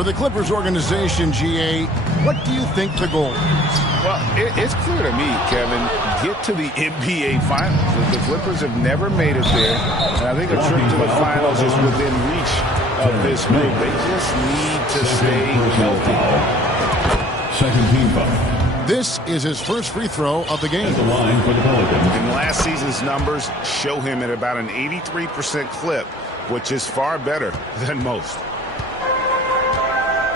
For the Clippers organization, GA, what do you think the goal is? Well, it's clear to me, Kevin, get to the NBA Finals. The Clippers have never made it there, and I think a trip to the Finals is within reach of this group. They just need to stay healthy. Second team foul. This is his first free throw of the game. At the line for the Pelicans. And last season's numbers show him at about an 83% clip, which is far better than most.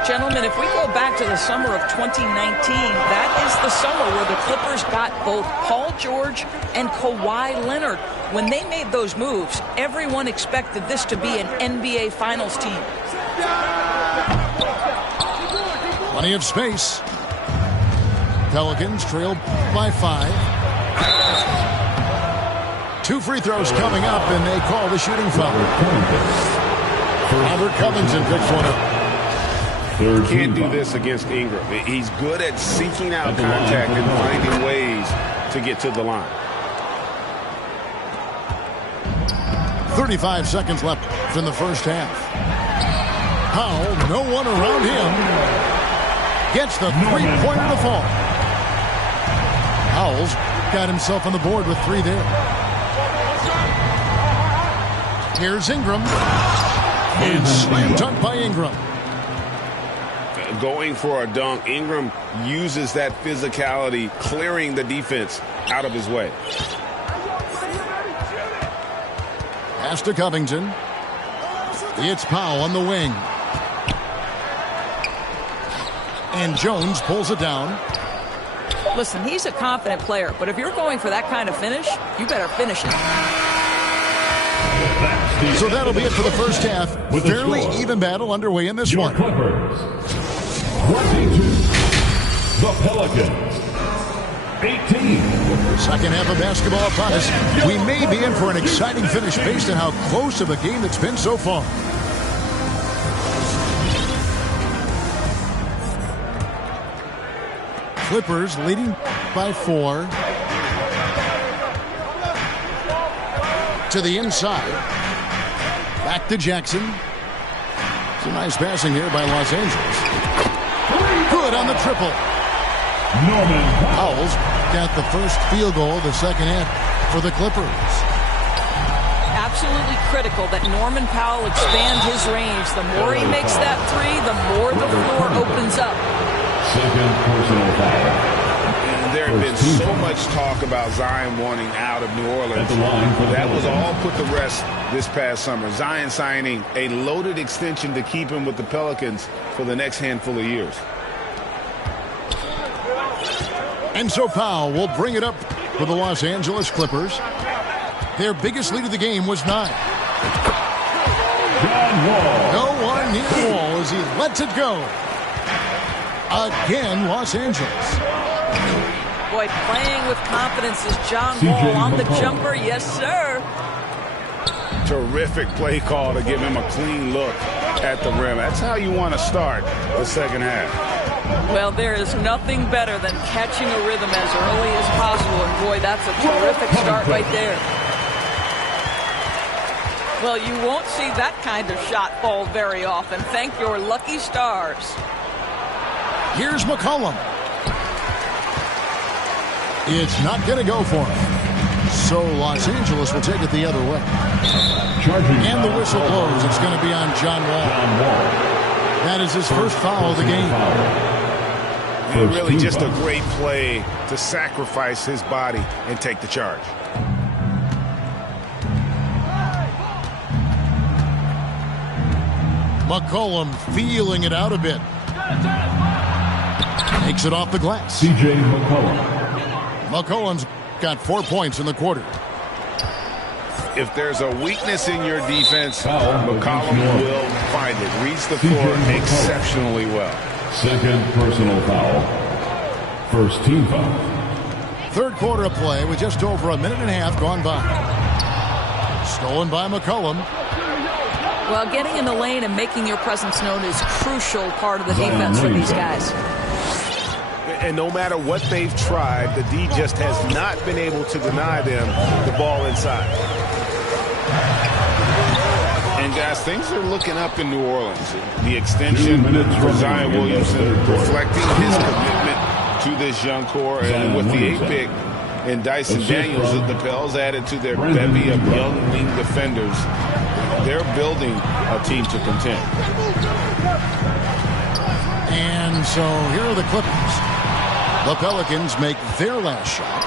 Gentlemen, if we go back to the summer of 2019, that is the summer where the Clippers got both Paul George and Kawhi Leonard. When they made those moves, everyone expected this to be an NBA Finals team. Plenty of space. Pelicans trail by 5. 2 free throws coming up, and they call the shooting foul. Robert Covington picks one up. Can't do this against Ingram. He's good at seeking out contact and finding ways to get to the line. 35 seconds left in the first half. Powell, no one around him. Gets the three-pointer to fall. Powell's got himself on the board with 3 there. Here's Ingram. And slam dunk by Ingram. Going for a dunk, Ingram uses that physicality, clearing the defense out of his way. Pass to Covington. It's Powell on the wing. And Jones pulls it down. Listen, he's a confident player, but if you're going for that kind of finish, you better finish it. So that'll be it for the first half. Fairly even battle underway in this one. Clippers 22. The Pelicans 18. Second half of basketball upon us. We may be in for an exciting finish based on how close of a game it's been so far. Clippers leading by 4. To the inside. Back to Jackson. It's a nice passing here by Los Angeles. Good on the triple. Norman Powell's got the first field goal of the second half for the Clippers. Absolutely critical that Norman Powell expand his range. The more he makes that 3, the more the floor opens up. Second personal foul. There had been so much talk about Zion wanting out of New Orleans. That was all put to rest this past summer. Zion signing a loaded extension to keep him with the Pelicans for the next handful of years. And so Powell will bring it up for the Los Angeles Clippers. Their biggest lead of the game was 9. John Wall. No one near Wall as he lets it go. Again, Los Angeles. Boy, playing with confidence is John Wall on the jumper. Yes, sir. Terrific play call to give him a clean look at the rim. That's how you want to start the second half. Well, there is nothing better than catching a rhythm as early as possible. And boy, that's a terrific start right there. Well, you won't see that kind of shot fall very often. Thank your lucky stars. Here's McCollum. It's not going to go for him. So Los Angeles will take it the other way. And the whistle blows. It's going to be on John Wall. That is his first foul of the game. And really just a great play to sacrifice his body and take the charge. McCollum feeling it out a bit. Takes it off the glass. C.J. McCollum. McCollum's got 4 points in the quarter. If there's a weakness in your defense, McCollum will find it. Reads the floor exceptionally well. Second personal foul. First team foul. Third quarter of play with just over a minute and a half gone by. Stolen by McCollum. Well, getting in the lane and making your presence known is a crucial part of the defense for these guys. And no matter what they've tried, the D just has not been able to deny them the ball inside. And guys, things are looking up in New Orleans. The extension for Zion Williamson reflecting his commitment to this young core. And with the 8th pick and Dyson Daniels, the Pels added to their bevy of young wing defenders. They're building a team to contend. And so here are the Clippers. The Pelicans make their last shot.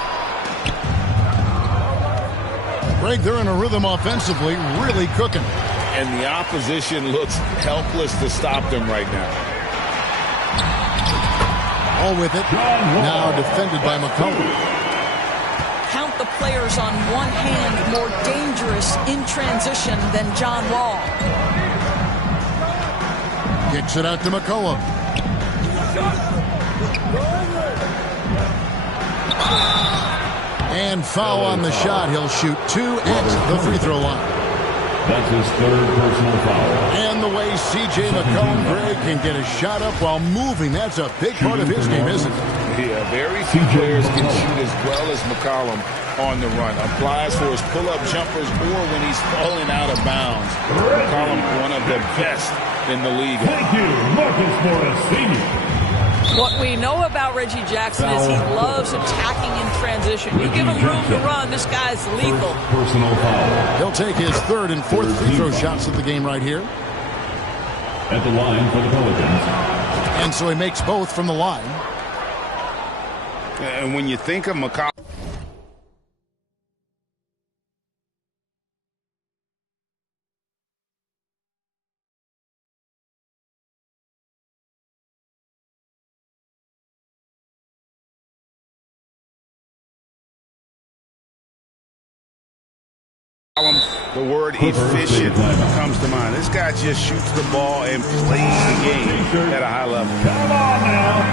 Greg, they're in a rhythm offensively, really cooking. And the opposition looks helpless to stop them right now. All with it. Now defended by McCollum. Count the players on one hand more dangerous in transition than John Wall. Kicks it out to McCollum. And foul on the shot. He'll shoot 2 at the free throw line. That's his 3rd personal foul. And the way C.J. McCollum, Greg, can get a shot up while moving, that's a big part of his game, isn't it? Yeah, very few players can shoot as well as McCollum on the run. Applies for his pull-up jumpers or when he's falling out of bounds. McCollum, one of the best in the league. Thank you, Marcus Morris, Sr. What we know about Reggie Jackson is he loves attacking in transition. You give him room to run, this guy's lethal. Personal foul. He'll take his 3rd and 4th free throw shots of the game right here. At the line for the Pelicans. And so he makes both from the line. And when you think of McCollum, the word efficient comes to mind. This guy just shoots the ball and plays the game at a high level. Come on now.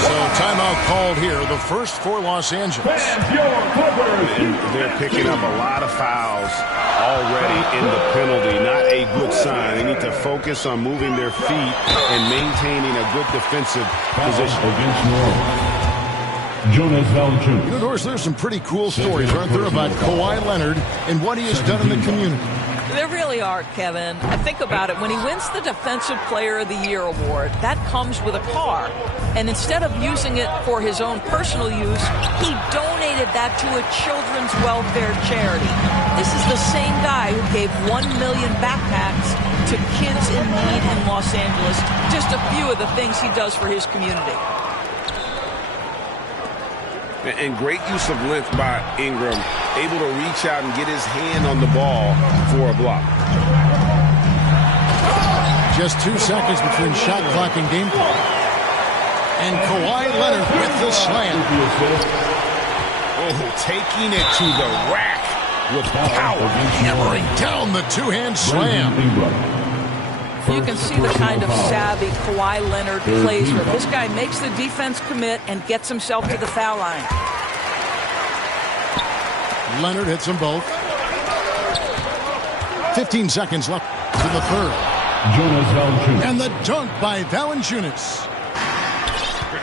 So timeout called here, the first for Los Angeles. And they're picking up a lot of fouls already in the penalty. Not a good sign. They need to focus on moving their feet and maintaining a good defensive position. Against New Orleans. Jonas Valanciunas. You know, Doris, there's some pretty cool stories, aren't there, about Kawhi Leonard and what he has done in the community. There really are, Kevin. I think about it. When he wins the Defensive Player of the Year award, that comes with a car. And instead of using it for his own personal use, he donated that to a children's welfare charity. This is the same guy who gave 1 million backpacks to kids in need in Los Angeles. Just a few of the things he does for his community. And great use of length by Ingram, able to reach out and get his hand on the ball for a block. Just 2 seconds between shot clock and game clock. And Kawhi Leonard with the slam. Oh, taking it to the rack with power. Hammering down the 2-hand slam. You can see the kind of savvy Kawhi Leonard plays with. This guy makes the defense commit and gets himself to the foul line. Leonard hits them both. 15 seconds left in the 3rd. Jonas Valanciunas. And the dunk by Valanciunas.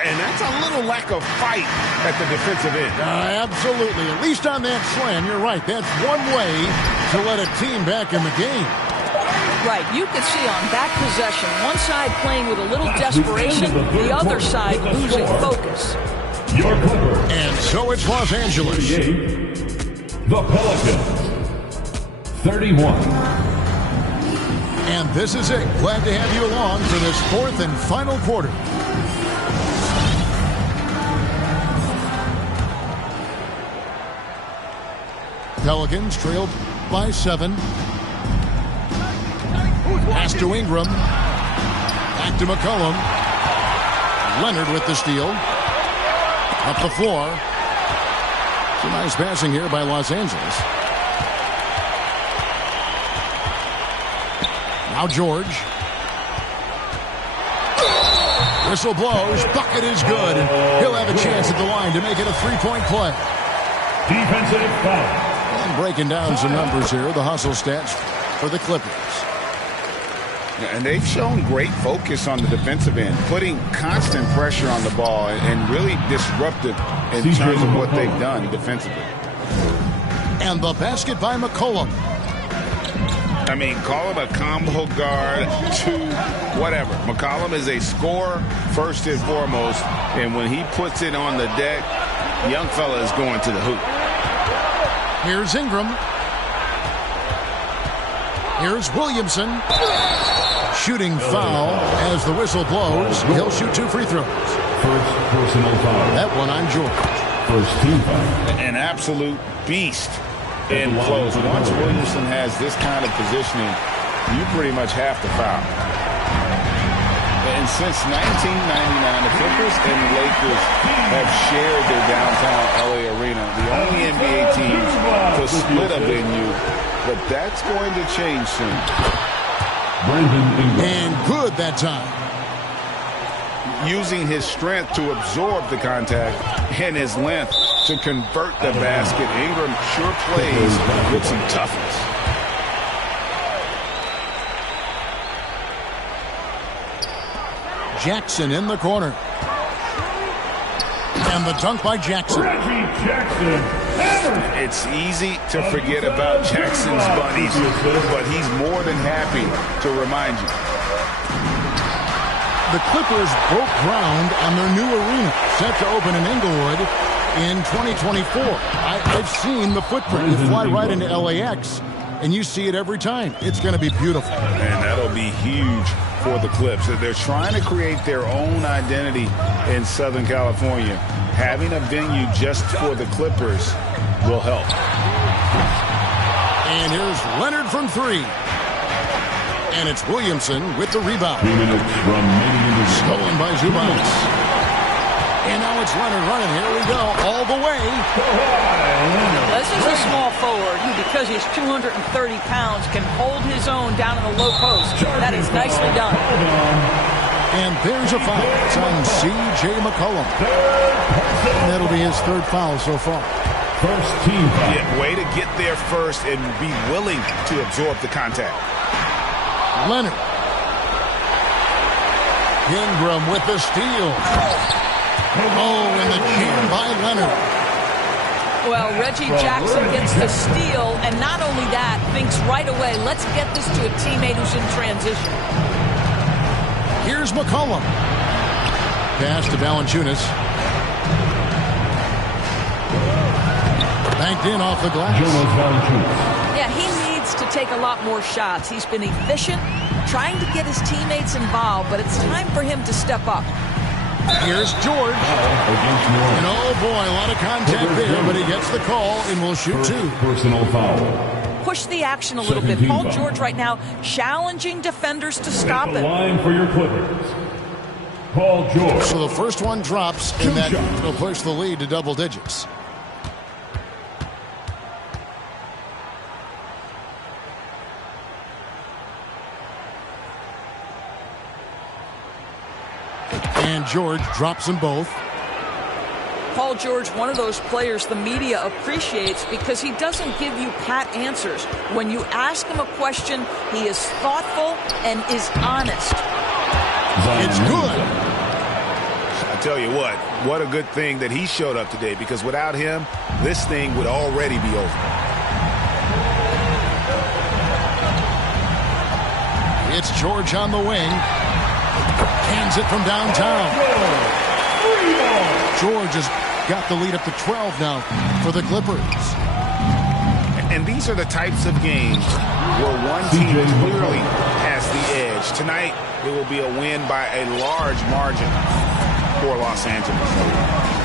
And that's a little lack of fight at the defensive end. Absolutely. At least on that slam, you're right. That's one way to let a team back in the game. Right, you could see on that possession, one side playing with a little desperation, the other side losing focus. And so it's Los Angeles. The Pelicans, 31. And this is it. Glad to have you along for this 4th and final quarter. Pelicans trailed by 7. Pass to Ingram. Back to McCollum. Leonard with the steal. Up the floor. Some nice passing here by Los Angeles. Now George. Whistle blows. Bucket is good. He'll have a chance at the line to make it a 3-point play. Defensive foul. And breaking down some numbers here, the hustle stats for the Clippers. And they've shown great focus on the defensive end, putting constant pressure on the ball and really disruptive in terms of what they've done defensively. And the basket by McCollum. I mean, call him a combo guard, whatever. McCollum is a scorer first and foremost, and when he puts it on the deck, young fella is going to the hoop. Here's Ingram. Here's Williamson. Shooting foul as the whistle blows. He'll shoot 2 free throws. First personal foul. That one on George. First team foul. An absolute beast in close. Once Williamson has this kind of positioning, you pretty much have to foul. And since 1999, the Clippers and the Lakers have shared their downtown LA arena. The only NBA teams to split a venue, but that's going to change soon. And good that time. Using his strength to absorb the contact and his length to convert the basket. Ingram sure plays with some toughness. Jackson in the corner. And the dunk by Jackson. It's easy to forget about Jackson's buddies, but he's more than happy to remind you. The Clippers broke ground on their new arena, set to open in Inglewood in 2024. I've seen the footprint. You fly right into LAX, and you see it every time. It's going to be beautiful. And that'll be huge for the Clips. They're trying to create their own identity in Southern California. Having a venue just for the Clippers will help. And here's Leonard from 3. And it's Williamson with the rebound. 2 minutes remaining. Stolen by Zubac. And now it's Leonard running. Here we go. All the way. This is a small forward who, because he's 230 pounds, can hold his own down in the low post. That is nicely done. And there's a foul. It's on C.J. McCollum. And that'll be his 3rd foul so far. First team foul. Yeah, way to get there first and be willing to absorb the contact. Leonard. Ingram with the steal. Oh, and the jam by Leonard. Well, Reggie Jackson gets the steal, and not only that, thinks right away, let's get this to a teammate who's in transition. Here's McCollum. Pass to Valanciunas. Banked in off the glass. Yeah, he needs to take a lot more shots. He's been efficient, trying to get his teammates involved, but it's time for him to step up. Here's George. And oh boy, a lot of contact there, but he gets the call and will shoot 2. Personal foul. Push the action a little bit. Paul George right now challenging defenders to stop him. Line for your Clippers. Paul George. So the first one drops, and that will push the lead to double digits. And George drops them both. Paul George, one of those players the media appreciates because he doesn't give you pat answers. When you ask him a question, he is thoughtful and is honest. It's good. I tell you what a good thing that he showed up today, because without him, this thing would already be over. It's George on the wing. Hands it from downtown. George has got the lead up to 12 now for the Clippers. And these are the types of games where one team clearly has the edge. Tonight, it will be a win by a large margin for Los Angeles.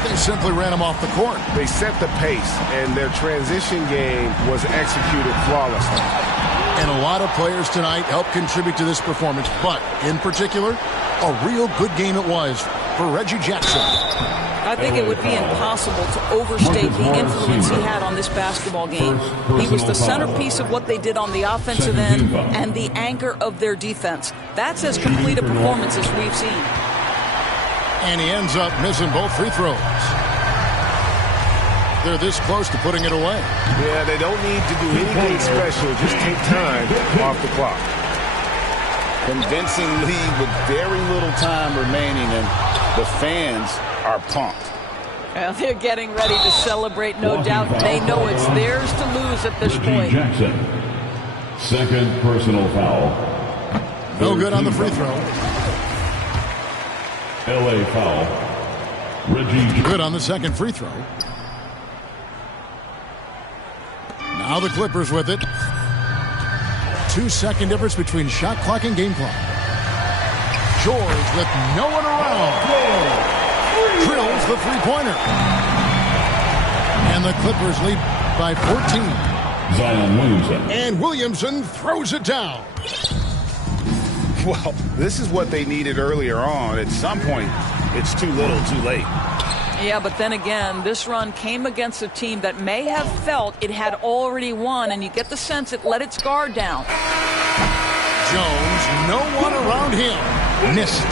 They simply ran him off the court. They set the pace, and their transition game was executed flawlessly. And a lot of players tonight helped contribute to this performance, but in particular, a real good game it was for Reggie Jackson. I think it would be impossible to overstate the influence he had on this basketball game. He was the centerpiece of what they did on the offensive end and the anchor of their defense. That's as complete a performance as we've seen. And he ends up missing both free throws. They're this close to putting it away. Yeah, they don't need to do anything special. Just take time off the clock. Convincing lead with very little time remaining, and the fans are pumped. Well, they're getting ready to celebrate, no doubt. They know it's theirs to lose at this point. Second personal foul. No good on the free throw. LA foul. Reggie. Good on the second free throw. Now the Clippers with it. 2-second difference between shot clock and game clock. George with no one around. Drills the three-pointer. And the Clippers lead by 14. Zion Williamson. And Williamson throws it down. Well, this is what they needed earlier on. At some point, it's too little, too late. Yeah, but then again, this run came against a team that may have felt it had already won, and you get the sense it let its guard down. Jones, no one around him. Missed.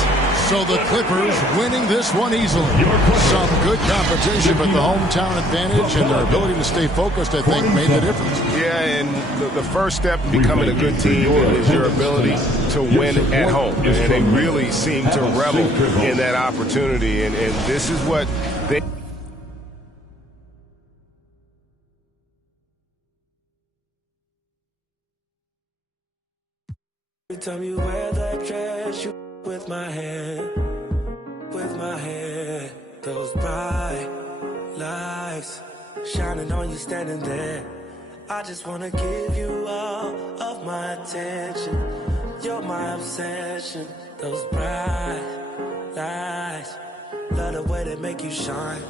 So the Clippers winning this one easily. Some good competition, but the hometown advantage and their ability to stay focused, I think, made the difference. Yeah, and the first step in becoming a good team is your ability to win at home. And they really seem to revel in that opportunity. And this is what they... Every time you wear that dress, you with my hand, those bright lights shining on you standing there. I just wanna give you all of my attention. You're my obsession. Those bright lights, love the way they make you shine.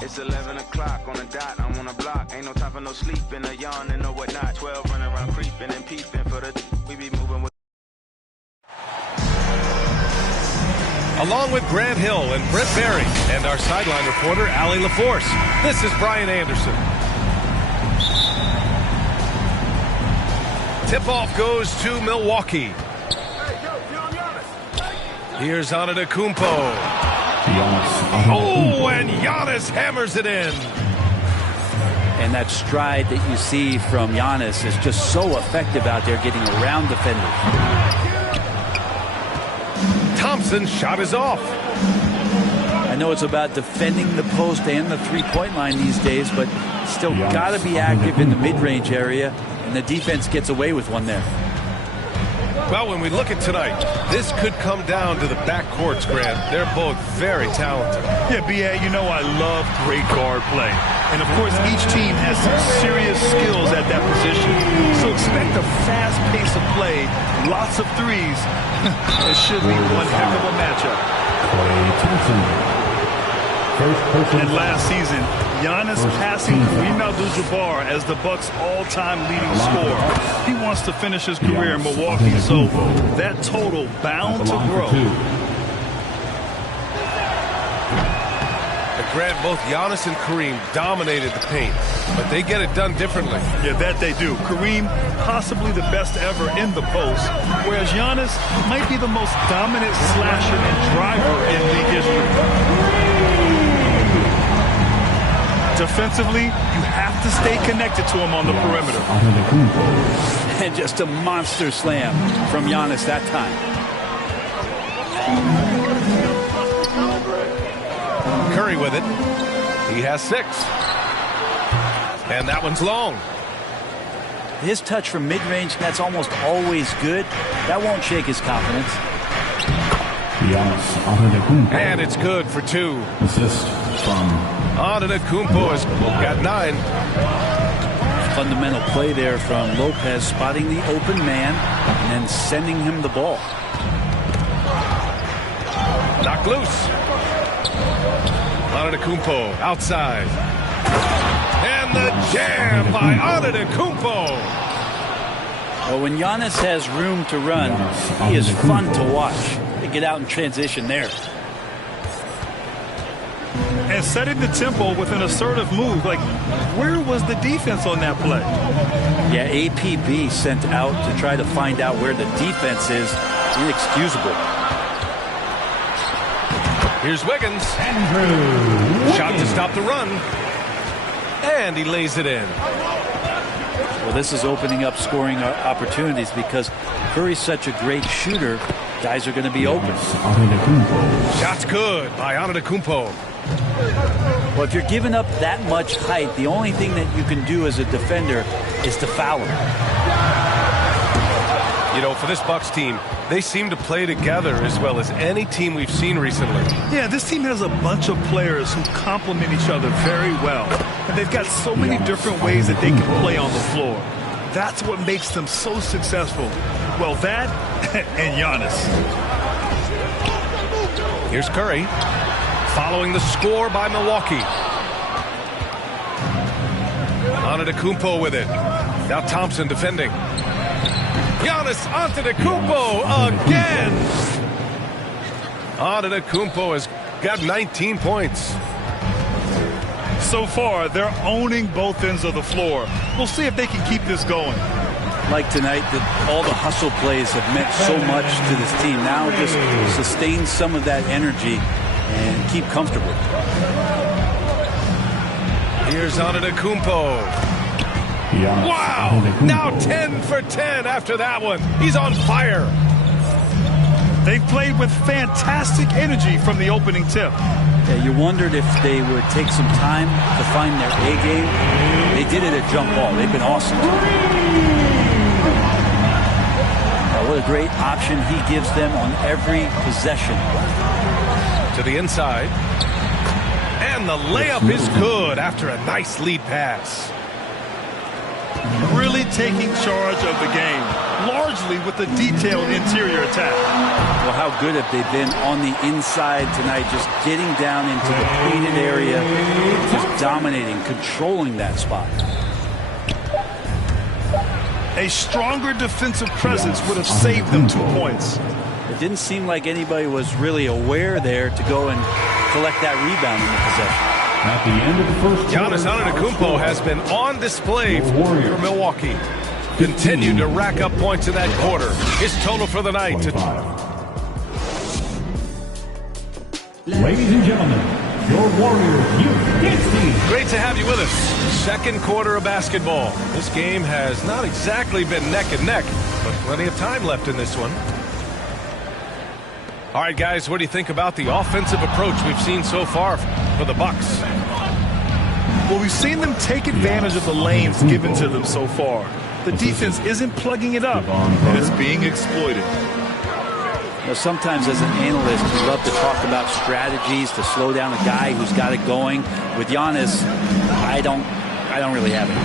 It's 11 o'clock on the dot, I'm on the block. Ain't no time for no sleeping, or yawning, or whatnot. 12 running around creeping and peeping for the we be moving with. Along with Grant Hill and Brett Barry and our sideline reporter, Allie LaForce, this is Brian Anderson. Tip-off goes to Milwaukee. Here's Antetokounmpo. Oh, and Giannis hammers it in. And that stride that you see from Giannis is just so effective out there getting around defenders. Thompson's shot is off. I know it's about defending the post and the three-point line these days, but still got to be active in the mid-range area, and the defense gets away with one there. Well, when we look at tonight, this could come down to the backcourts, Grant. They're both very talented. Yeah, B.A., you know I love great guard play. And, of course, each team has some serious skills at that position. So expect a fast pace of play, lots of threes. It should be one heck of a matchup. And last season, Giannis passing Kareem Abdul-Jabbar as the Bucks' all-time leading scorer. He wants to finish his career in Milwaukee, so that total bound to grow. Grant, both Giannis and Kareem dominated the paint, but they get it done differently. Yeah, that they do. Kareem, possibly the best ever in the post, whereas Giannis might be the most dominant slasher and driver in league history. Defensively, you have to stay connected to him on the perimeter. And just a monster slam from Giannis that time. Curry with it. He has 6. And that one's long. His touch from mid-range, that's almost always good. That won't shake his confidence. And it's good for 2. Assist from Antetokounmpo has got 9. fundamental play there from Lopez, spotting the open man and then sending him the ball. Knocked loose. Antetokounmpo outside. And the jam by Antetokounmpo. Well, when Giannis has room to run, he is fun to watch. They get out in transition there. And setting the tempo with an assertive move. Like, where was the defense on that play? Yeah, APB sent out to try to find out where the defense is. Inexcusable. Here's Wiggins. Shot to stop the run. And he lays it in. Well, this is opening up scoring opportunities because Curry's such a great shooter. Guys are going to be open. Shot's good by Antetokounmpo. Well, if you're giving up that much height, the only thing that you can do as a defender is to foul him. You know, for this Bucks team, they seem to play together as well as any team we've seen recently. Yeah, this team has a bunch of players who complement each other very well. And they've got so many different ways that they can play on the floor. That's what makes them so successful. Well, that and Giannis. Here's Curry. Following the score by Milwaukee. Antetokounmpo with it. Now Thompson defending. Giannis Antetokounmpo again. Antetokounmpo has got 19 points. So far, they're owning both ends of the floor. We'll see if they can keep this going. Like tonight, all the hustle plays have meant so much to this team. Now just sustain some of that energy and keep comfortable. Here's Antetokounmpo. Wow! Now 10 for 10 after that one. He's on fire. They've played with fantastic energy from the opening tip. Yeah, you wondered if they would take some time to find their A game. They did it at jump ball. They've been awesome. What a great option he gives them on every possession. To the inside. And the layup is good after a nice lead pass. Really taking charge of the game, largely with the detailed interior attack. Well, how good have they been on the inside tonight, just getting down into the painted area, just dominating, controlling that spot. A stronger defensive presence would have saved them 2 points. It didn't seem like anybody was really aware there to go and collect that rebound in the possession. At the end of the first Giannis Antetokounmpo has been on display for Milwaukee. Continued to rack up points in that quarter. His total for the night. Ladies and gentlemen, your Warriors Youth Dance Team. Great to have you with us. Second quarter of basketball. This game has not exactly been neck and neck, but plenty of time left in this one. All right, guys, what do you think about the offensive approach we've seen so far for the Bucks? Well, we've seen them take advantage of the lanes given to them so far. The defense isn't plugging it up, and it's being exploited. Well, sometimes as an analyst, you love to talk about strategies to slow down a guy who's got it going. With Giannis, I don't really have it.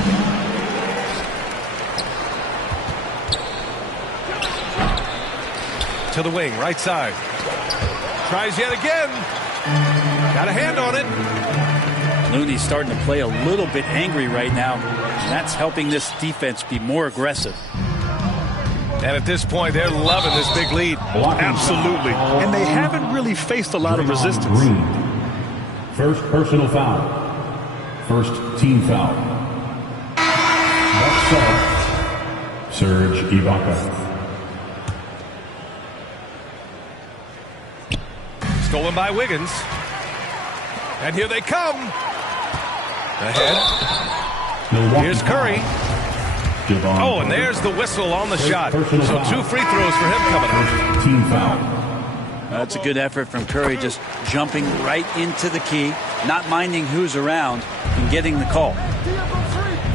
To the wing, right side. Tries yet again. Got a hand on it. Looney's starting to play a little bit angry right now. That's helping this defense be more aggressive. And at this point, they're loving this big lead. Absolutely. And they haven't really faced a lot of resistance. First personal foul. First team foul. Bucks start. Serge Ibaka. Stolen by Wiggins. And here they come. Ahead. Here's Curry. Oh, and there's the whistle on the shot. So 2 free throws for him coming up. Team foul. That's a good effort from Curry, just jumping right into the key, not minding who's around, and getting the call.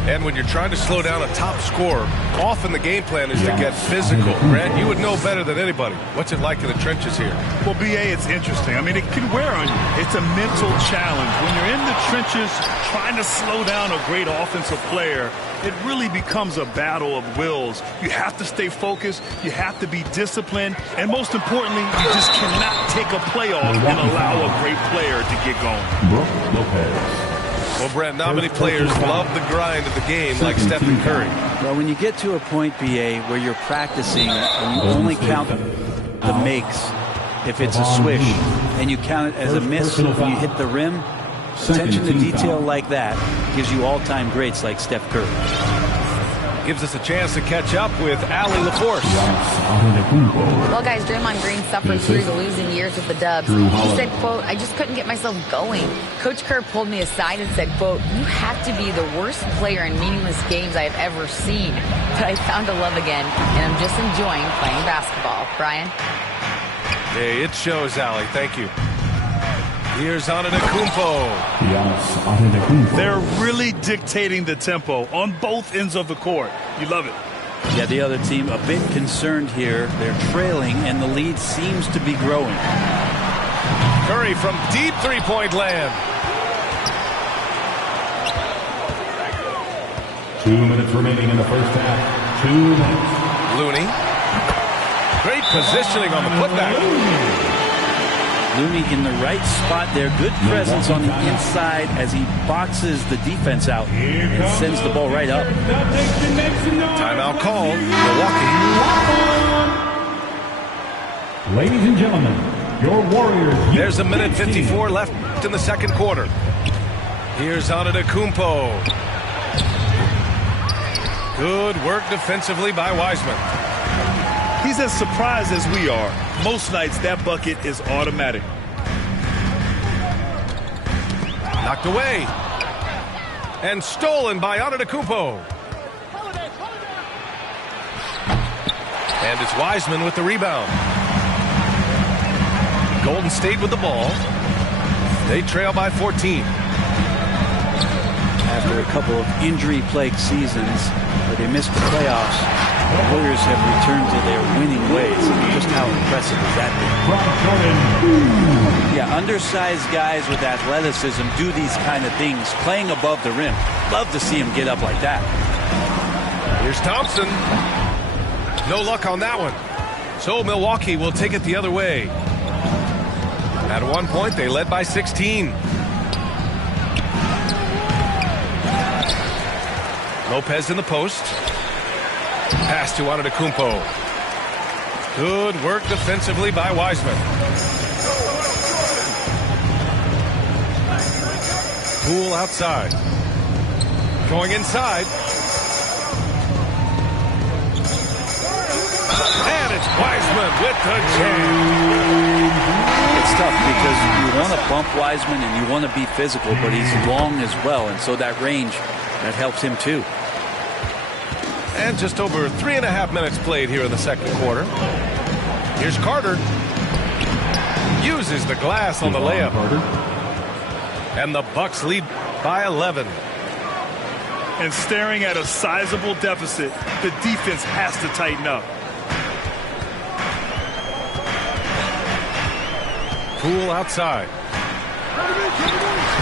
And when you're trying to slow down a top scorer, often the game plan is to get physical. Grant, you would know better than anybody. What's it like in the trenches here? Well, B.A., it's interesting. I mean, it can wear on you. It's a mental challenge. When you're in the trenches trying to slow down a great offensive player, it really becomes a battle of wills. You have to stay focused. You have to be disciplined. And most importantly, you just cannot take a play off and allow a great player to get going. Brook Lopez. Well, Brent, not many players love the grind of the game like Stephen Curry. Well, when you get to a point, B.A., where you're practicing and you only count the makes if it's a swish, and you count it as a miss when you hit the rim, attention to detail like that gives you all-time greats like Steph Curry. Gives us a chance to catch up with Allie LaForce. Well, guys, Draymond Green suffered through the losing years with the Dubs. He said, quote, "I just couldn't get myself going." Coach Kerr pulled me aside and said, quote, "You have to be the worst player in meaningless games I have ever seen. But I found a love again, and I'm just enjoying playing basketball." Brian? Hey, it shows, Allie. Thank you. Here's Antetokounmpo. They're really dictating the tempo on both ends of the court. You love it. Yeah, the other team a bit concerned here. They're trailing, and the lead seems to be growing. Curry from deep three-point land. 2 minutes remaining in the first half. 2 minutes. Looney. Great positioning on the putback. Looney in the right spot there. Good presence on the inside as he boxes the defense out and sends the ball right up. Timeout called. Milwaukee. Ladies and gentlemen, your Warriors. There's a minute 54 left in the second quarter. Here's Antetokounmpo. Good work defensively by Wiseman. He's as surprised as we are. Most nights, that bucket is automatic. Knocked away. And stolen by Antetokounmpo. And it's Wiseman with the rebound. Golden State with the ball. They trail by 14. After a couple of injury-plagued seasons where they missed the playoffs, the Warriors have returned to their winning ways. Just how impressive is that been? Yeah, undersized guys with athleticism do these kind of things, playing above the rim. Love to see him get up like that. Here's Thompson. No luck on that one. So Milwaukee will take it the other way. At one point, they led by 16. Lopez in the post. Pass to Antetokounmpo. Good work defensively by Wiseman. Poole outside. Going inside. And it's Wiseman with the jam. It's tough because you want to bump Wiseman and you want to be physical, but he's long as well, and so that range, that helps him too. And just over 3.5 minutes played here in the second quarter. Here's Carter. Uses the glass on the layup. And the Bucks lead by 11. And staring at a sizable deficit, the defense has to tighten up. Poole outside.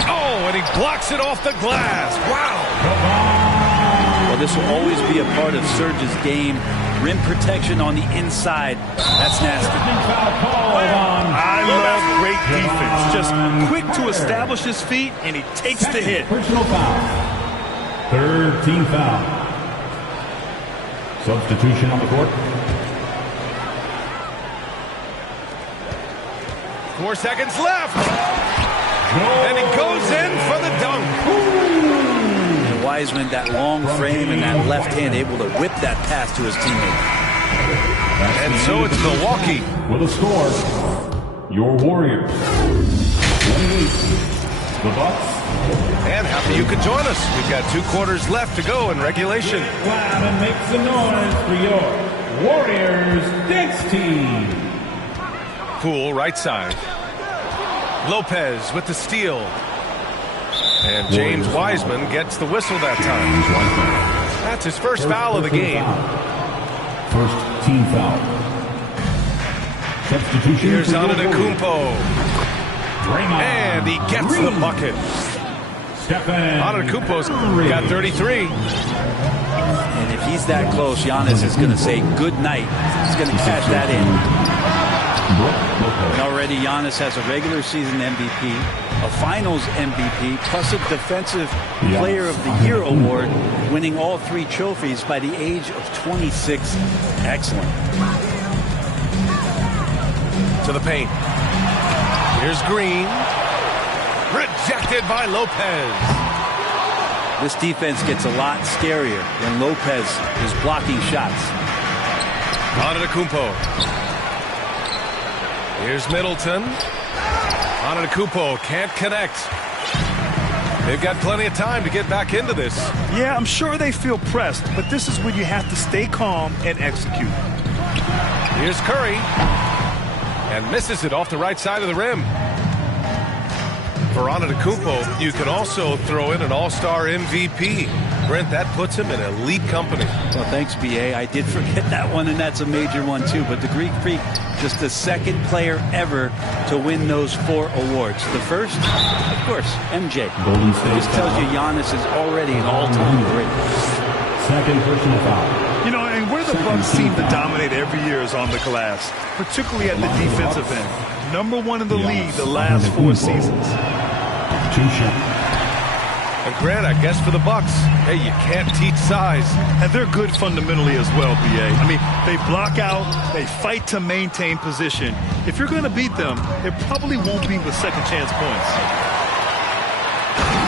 Oh, and he blocks it off the glass. Wow. Well, this will always be a part of Serge's game. Rim protection on the inside. That's nasty. I love great defense. Just quick to establish his feet, and he takes the hit. Personal foul. Third team foul. Substitution on the court. 4 seconds left. And he goes in for the dunk. And Wiseman, that long frame and that left hand, able to whip that pass to his teammate. And so it's Milwaukee. With a score, your Warriors. 28. The Bucks. And happy you could join us. We've got 2 quarters left to go in regulation. Get loud and make some noise for your Warriors Dance Team. Poole right side. Lopez with the steal. And James Wiseman gets the whistle that time. That's his first foul of the game. First team foul. Substitution. Here's Antetokounmpo. And he gets the bucket. Antetokounmpo's got 33. And if he's that close, Giannis is going to say good night. He's going to cash that in. And already Giannis has a regular season MVP, a finals MVP, plus a defensive player of the year award, winning all 3 trophies by the age of 26. Excellent. To the paint. Here's Green. Rejected by Lopez. This defense gets a lot scarier when Lopez is blocking shots. Antetokounmpo. Here's Middleton. Antetokounmpo can't connect. They've got plenty of time to get back into this. Yeah, I'm sure they feel pressed, but this is when you have to stay calm and execute. Here's Curry. And misses it off the right side of the rim. For Antetokounmpo, you can also throw in an all-star MVP. Brent, that puts him in elite company. Well, thanks, B.A. I did forget that one, and that's a major one, too. But the Greek Freak, just the second player ever to win those 4 awards. The first, of course, MJ. Golden State. This tells you Giannis is already an all-time great. Second personal foul. You know, and where the Bucks seem to dominate every year is on the glass, particularly at the defensive end. Number 1 in the league the last 4 seasons. 2 shots. And Grant, I guess for the Bucks, hey, you can't teach size. And they're good fundamentally as well, B.A. I mean, they block out, they fight to maintain position. If you're going to beat them, it probably won't be with second chance points.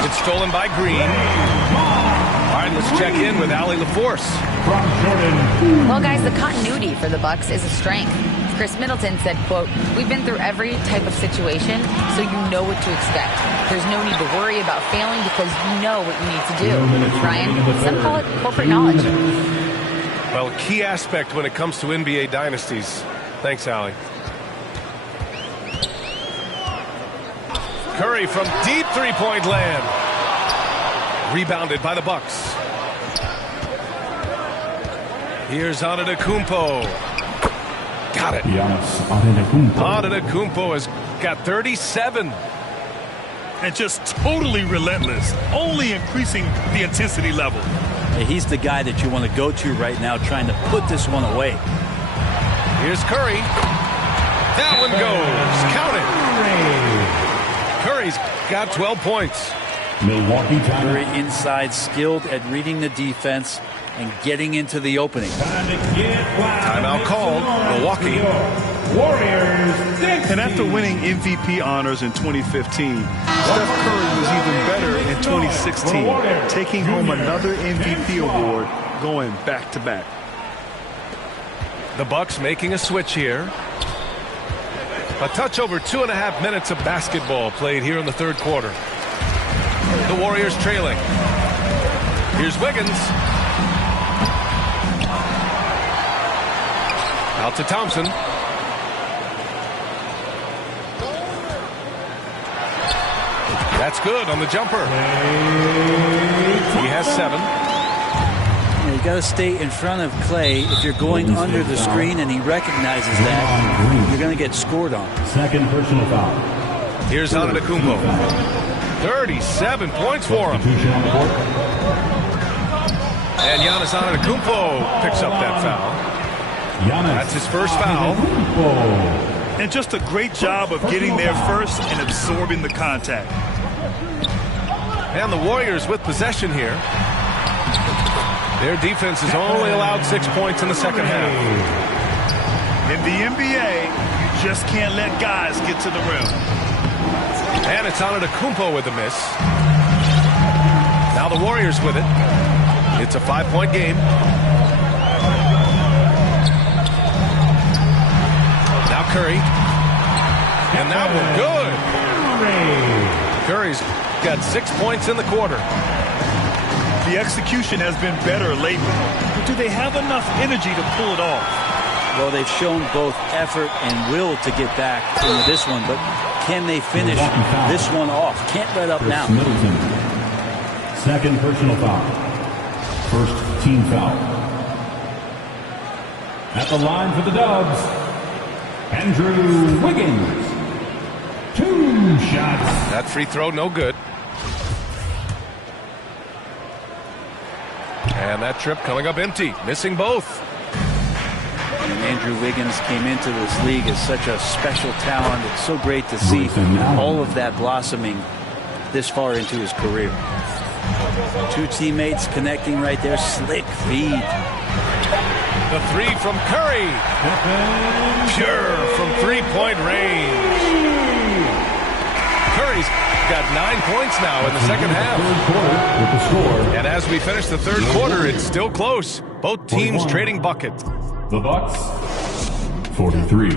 It's stolen by Green. All right, let's check in with Allie LaForce. Well, guys, the continuity for the Bucks is a strength. Chris Middleton said, quote, "We've been through every type of situation, so you know what to expect. There's no need to worry about failing because you know what you need to do." Ryan, some call it corporate knowledge. Well, a key aspect when it comes to NBA dynasties. Thanks, Allie. Curry from deep three-point land. Rebounded by the Bucks. Here's Antetokounmpo. Got it. Antetokounmpo has got 37. And just totally relentless, only increasing the intensity level. Hey, he's the guy that you want to go to right now trying to put this one away. Here's Curry. That one goes. Count it. Curry's got 12 points. Milwaukee Curry inside, skilled at reading the defense and getting into the opening. Timeout called. Milwaukee. Warriors. And after winning MVP honors in 2015, Steph Curry was even better in 2016, taking home another MVP award, going back-to-back. The Bucks making a switch here. A touch over 2.5 minutes of basketball played here in the third quarter. The Warriors trailing. Here's Wiggins. Out to Thompson. That's good on the jumper. He has 7. You got to stay in front of Clay. If you're going under the screen and he recognizes that, you're going to get scored on. Second personal foul. Here's Antetokounmpo. 37 points for him. And Giannis Antetokounmpo picks up that foul. That's his first foul. And just a great job of getting there first and absorbing the contact. And the Warriors with possession here. Their defense has only allowed 6 points in the second half. In the NBA, you just can't let guys get to the rim. And it's Antetokounmpo with a miss. Now the Warriors with it. It's a 5-point game. Now Curry. And that one good. Curry's got 6 points in the quarter. The execution has been better lately. But do they have enough energy to pull it off? Well, they've shown both effort and will to get back into this one, but can they finish this one off? Can't let up now. Second personal foul. First team foul. At the line for the Dubs, Andrew Wiggins. 2 shots. That free throw, no good. And that trip coming up empty, missing both. And Andrew Wiggins came into this league as such a special talent. It's so great to see all of that blossoming this far into his career. 2 teammates connecting right there. Slick feed. The three from Curry. Pure from three-point range. Curry's got 9 points now in the second half. And as we finish the third quarter, it's still close. Both teams trading buckets. The Bucks, 43.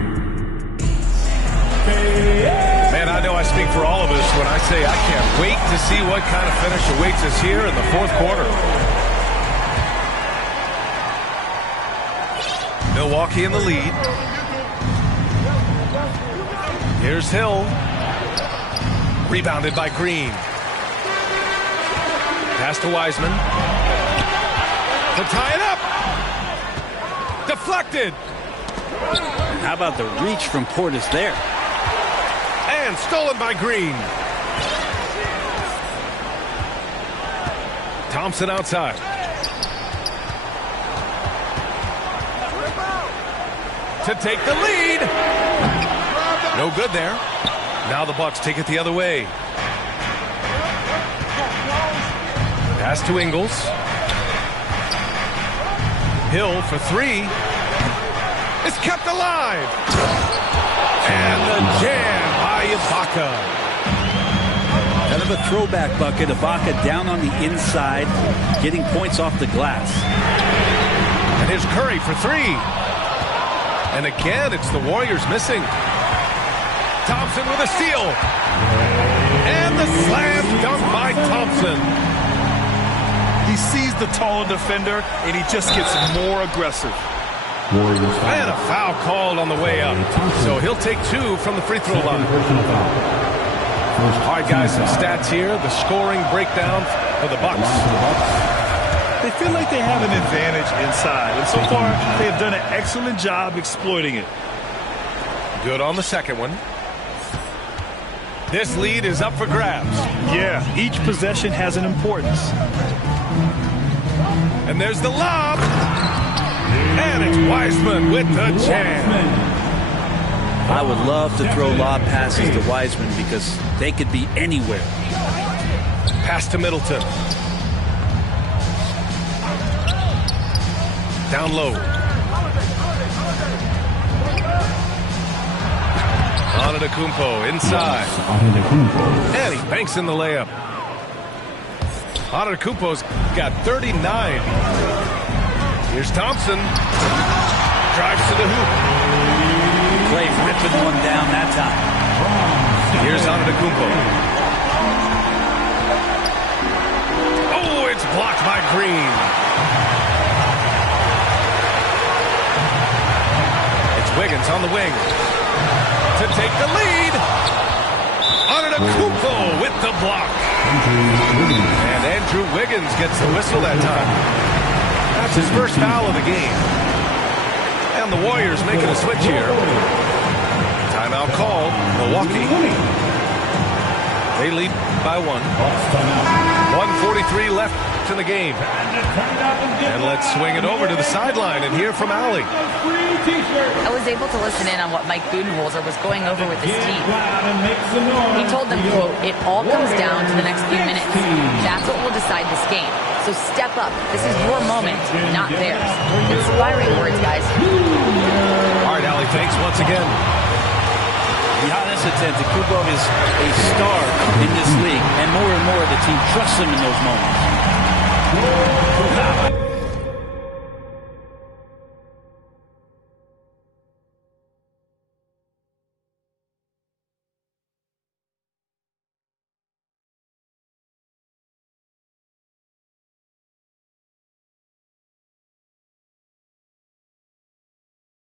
Man, I know I speak for all of us when I say I can't wait to see what kind of finish awaits us here in the fourth quarter. Milwaukee in the lead. Here's Hill. Rebounded by Green. Pass to Wiseman. To tie it up. Deflected. How about the reach from Portis there? And stolen by Green. Thompson outside. To take the lead. No good there. Now the Bucks take it the other way. Pass to Ingles. Hill for 3. It's kept alive. And the jam by Ibaka. Kind of a throwback bucket. Ibaka down on the inside, getting points off the glass. And here's Curry for 3. And again, it's the Warriors missing. Thompson with a steal. And the slam dunk by Thompson. He sees the taller defender, and he just gets more aggressive. And a foul called on the way up. So he'll take 2 from the free throw line. All right, guys, some stats here. The scoring breakdown for the Bucks. They feel like they have an advantage inside, and so far they have done an excellent job exploiting it. Good on the second one. This lead is up for grabs. Yeah, each possession has an importance. And there's the lob. And it's Wiseman with the jam. I would love to throw lob passes to Wiseman because they could be anywhere. Pass to Middleton. Down low. Antetokounmpo inside. And he banks in the layup. Antetokounmpo's got 39. Here's Thompson. Drives to the hoop. Clay ripping one down that time. Here's Antetokounmpo. Oh, it's blocked by Green. It's Wiggins on the wing. To take the lead. Antetokounmpo with the block. And Andrew Wiggins gets the whistle that time. That's his first foul of the game. And the Warriors making a switch here. Timeout called. Milwaukee. They lead by 1. 1:43 left in the game. And let's swing it over to the sideline and hear from Allie. I was able to listen in on what Mike Budenholzer was going over with his team. He told them, quote, "It all comes down to the next few minutes. That's what will decide this game. So step up. This is your moment, not theirs." Inspiring words, guys. All right, Allie, thanks once again. Giannis Antetokounmpo is a star in this league, and more the team trusts him in those moments.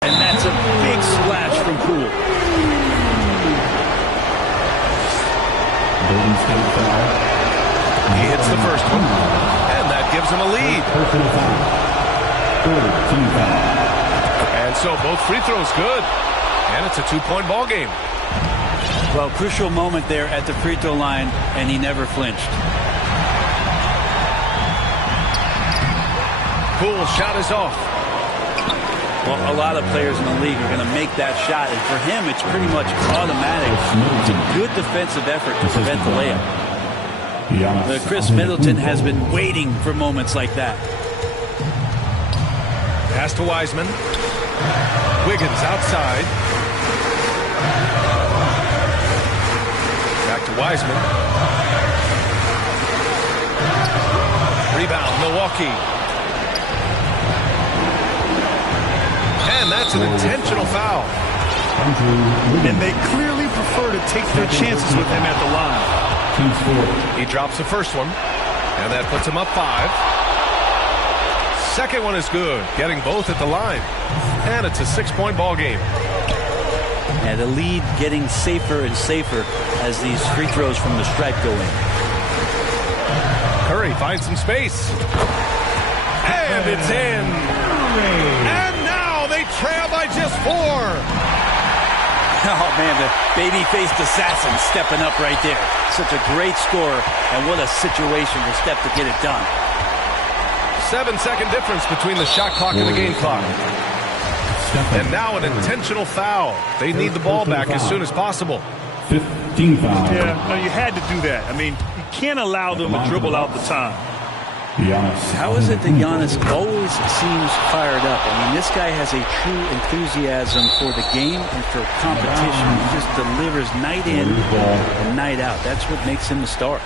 And that's a big splash from Poole. Golden State foul. He hits the first one, and that gives him a lead. And so both free throws good, and it's a 2-point ball game. Well, crucial moment there at the free throw line, and he never flinched. Poole shot is off. Well, a lot of players in the league are going to make that shot, and for him, it's pretty much automatic. It's a good defensive effort to prevent the layup. Chris Middleton has been waiting for moments like that. Pass to Wiseman. Wiggins outside. Back to Wiseman. Rebound, Milwaukee. And that's an intentional foul. And they clearly prefer to take their chances with him at the line. He drops the first one, and that puts him up 5. Second one is good, getting both at the line. And it's a 6-point ball game. And the lead getting safer and safer as these free throws from the stripe go in. Curry finds some space. And it's in. And now they trail by just 4. Oh, man, the baby-faced assassin stepping up right there. Such a great score, and what a situation for Steph to get it done. 7-second difference between the shot clock and the game clock. And now an intentional foul. They need the ball back as soon as possible. 15 foul. Yeah, no, you had to do that. I mean, you can't allow them to dribble out the time. How is it that Giannis always seems fired up? I mean, this guy has a true enthusiasm for the game and for competition. He just delivers night in and night out. That's what makes him a star.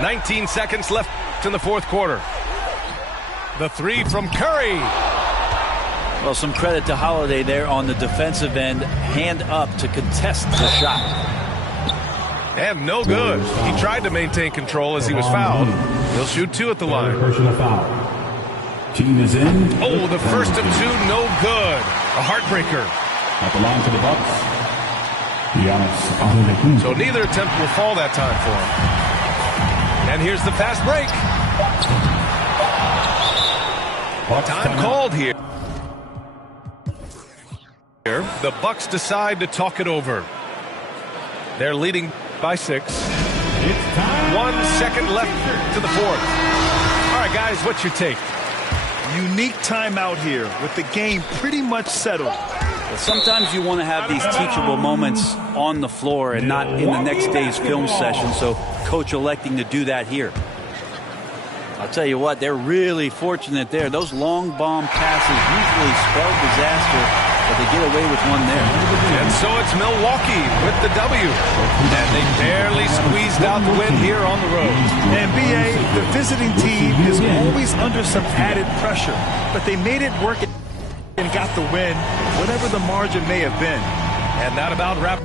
19 seconds left in the fourth quarter. The 3 from Curry. Well, some credit to Holiday there on the defensive end. Hand up to contest the shot. And no good. He tried to maintain control as he was fouled. He'll shoot 2 at the line. Team is in. Oh, the first of 2, no good. A heartbreaker. At the line for the Bucks. So neither attempt will fall that time for him. And here's the fast break. Time called here. The Bucks decide to talk it over. They're leading by 6. 1 second left to the fourth. All right, guys, what's your take? Unique timeout here with the game pretty much settled. Sometimes you want to have these teachable moments on the floor and not in the next day's film session, so coach electing to do that here. I'll tell you what, they're really fortunate there. Those long bomb passes usually spell disaster, but they get away with one there. And so it's Milwaukee with the W. And they barely squeezed out the win here on the road. And BA, the visiting team is always under some added pressure, but they made it work and got the win, whatever the margin may have been. And that about wraps.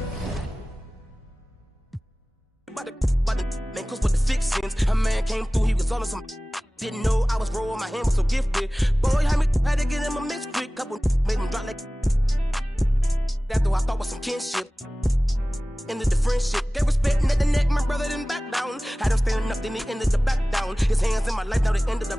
A man came through, he was on some. Didn't know I was rolling, my hand was so gifted. Boy, had to get him a mix quick. Couple made him drop like that, though I thought was some kinship. Ended the friendship, gave respect at the neck, my brother didn't back down. Had him standing up, then he ended the back down. His hands in my life, now they ended up.